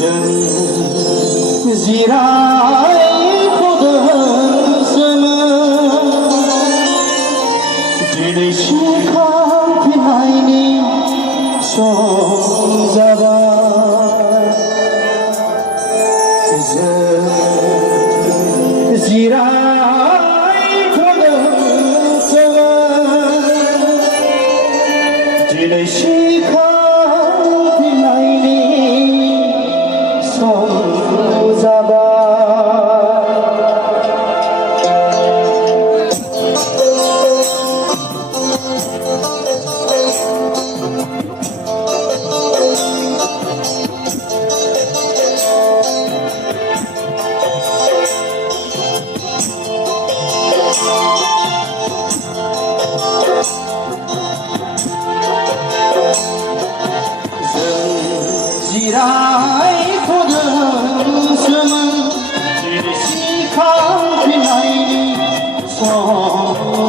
जों जिरायथ'दोंसोमोन दिनै सिखारफिननायनि सम जाबाय जों जिरायथ'दोंसोमोन दिनै सिखारफिननायनि सम जाबाय जिरायथ'दोंसोमोन दिनै सिखारफिननायनि सम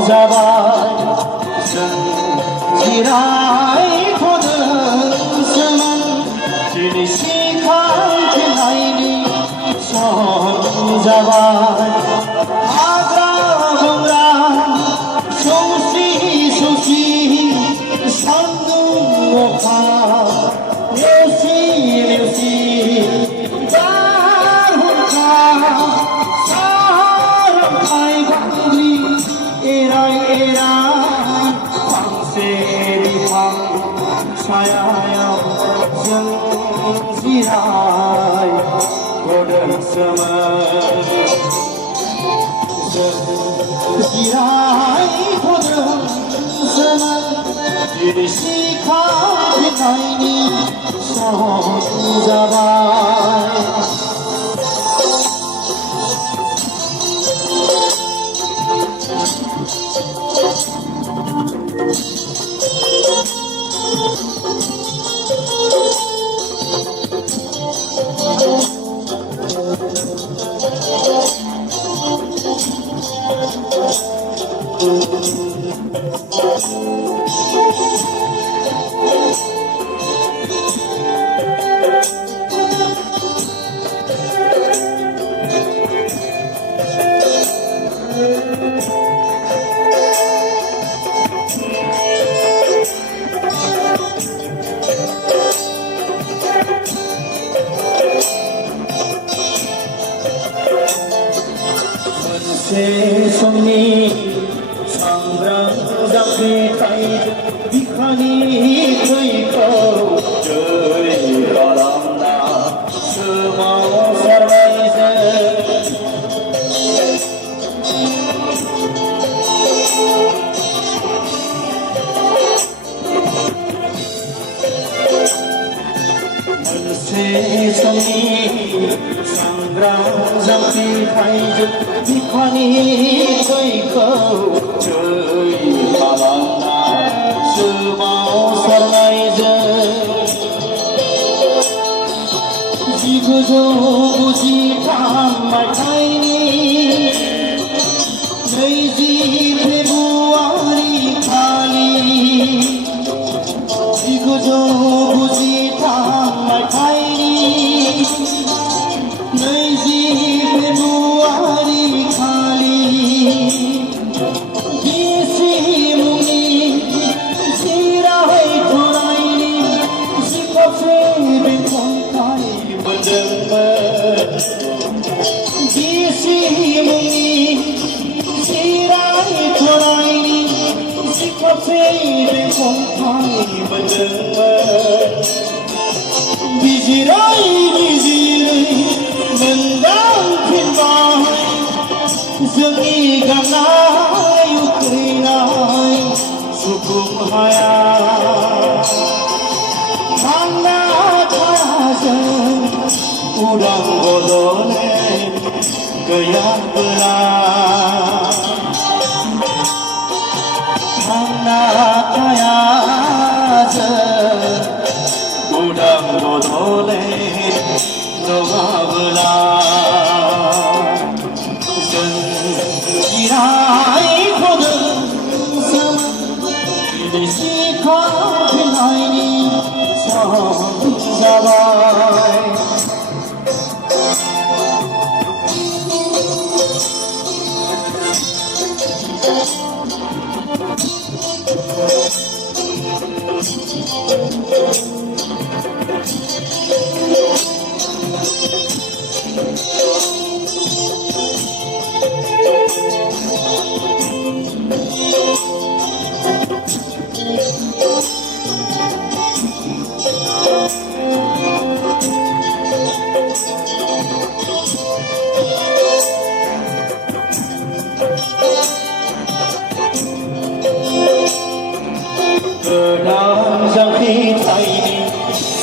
जाबाय जों जिरायथ'दोंसोमन दिनै सिखारफिननायनि सम जाबाय हाग्रा बंग्रा सौसि सौसि सान्दुं अखा सायायाव जों जिरायथ'दोंसोमोन जों जिरायथ'दोंसोमोन दिनै सिखारफिननायनि सम जाबाय मोनसे समनि सांग्रां जांख्रिथाय बिखानि थैखौ दै खालामना सोमावसारनायजों मोनसे समनि सांग्रां जांख्रिथायजों बिखानि थैखौ दै खालामना सोमावसारनायजों 1993 मायथाइनि 20 फेब्रुवारि खालि 1993 मायथाइनि 20 फेब्रुवारि खालि गिसि मुंनि जिरायथ'नायनि जिखबसे बेंखनथाय मोनदोंमोन गिसि मुंनि जिरायथ'नायनि जिखबसे बेंखनथाय मोनदोंमोन बिजिरै बिजिरै मोनदांफिनबाय जोंनि गांनाय उखैनाय सुखुं हाया थांना थाया जों उदां बदले गैयाब्ला थांना थाया जों उदां बदले नङाब्ला जों जिरायथ'दोंसोमोन दिनै सिखारफिननायनि सम गोदान जांख्रिथायनि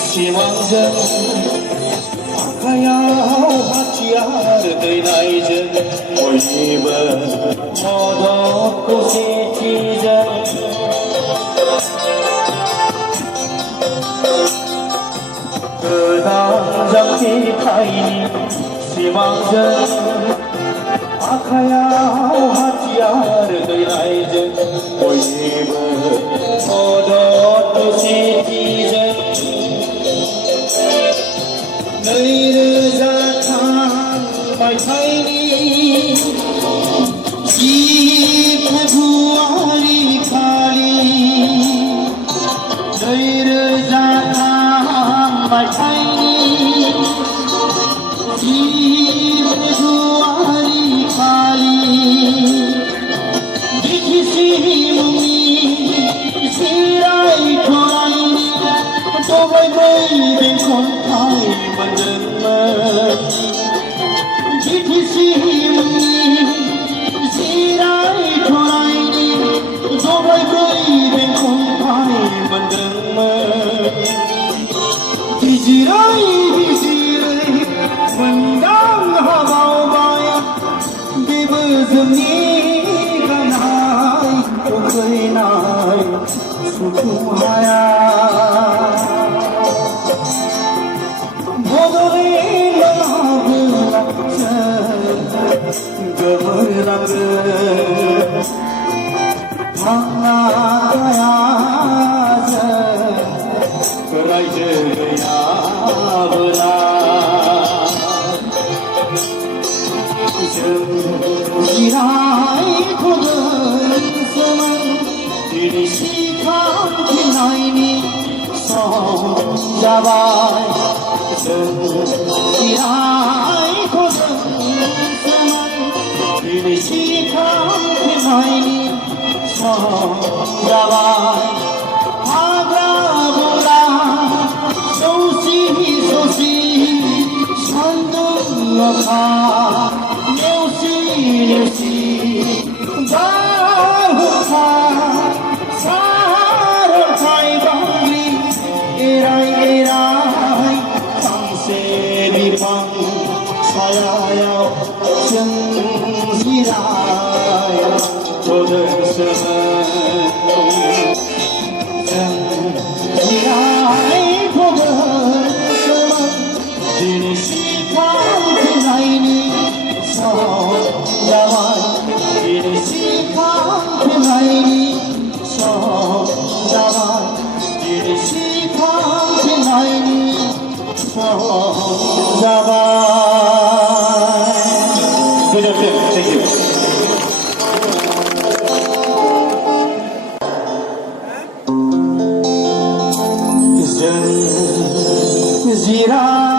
सिमांजों आखायाव हाथियार दैनायजों बयनिबो मदद खौसेथिजों गोदान जांख्रिथायनि सिमांजों आखायाव हाथियार दैनायजों बयनिबो मदद खौसेथिजों नैरोजा मायथाइनि 10 फेब्रुवारि खालि नैरोजा मायथाइनि 10 फेब्रुवारि खालि बिटिसि मुंनि सिरायथ'नायनि दबायबै बेंखनथाय मोनदोंमोन बिटिसि मुंनि सिरायथ'नायनि दबायबै बेंखनथाय मोनदोंमोन बिजिरै बिजिरै मोनदां हाबावबाय बेबो जोंनि गाननाय उखैनाय सुखुहाया बड'लेण्ड लाबोलाजों गोमोरलांगोन थांना थाया जों रायजो गैयाबोला जों जिरायथ'दोंसोमोन दिनै सिखांफिननायनि सम जाबाय जों जिरायथ'दोंसोमन दिनै सिखांफिननायनि सम जाबाय हाग्रा बंग्रा सौसि सौसि सान्दुं अखा नेवसि नेवसि बारहुंखा सारन्थाय बांग्रि एराय एराय फांसे बिफां सायायाव जों जिरायथ'दोंसोमोन जों जिरायथ'दोंसोमोन दिनै सिखांफिननायनि सम जाबाय दिनै सिखांफिननायनि सम जाबाय दिनै सिखांफिननायनि सम जाबाय गोजोन्थों थेंक इउ जों जिराय